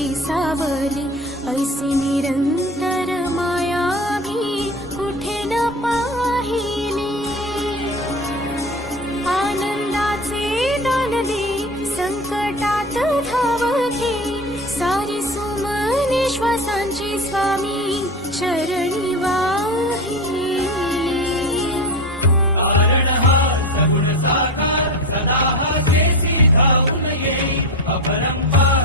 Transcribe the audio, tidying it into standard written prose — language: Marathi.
तुझी सावली, ऐसी निरंतर माया भी कुठे न पाहिली। आनंदाचे दान दे, संकटात धाव घे, सारी सुमने श्वासांची स्वामी चरणी वाहिली। सगुण साकार सदा जेसी धावून ये, अपरंपार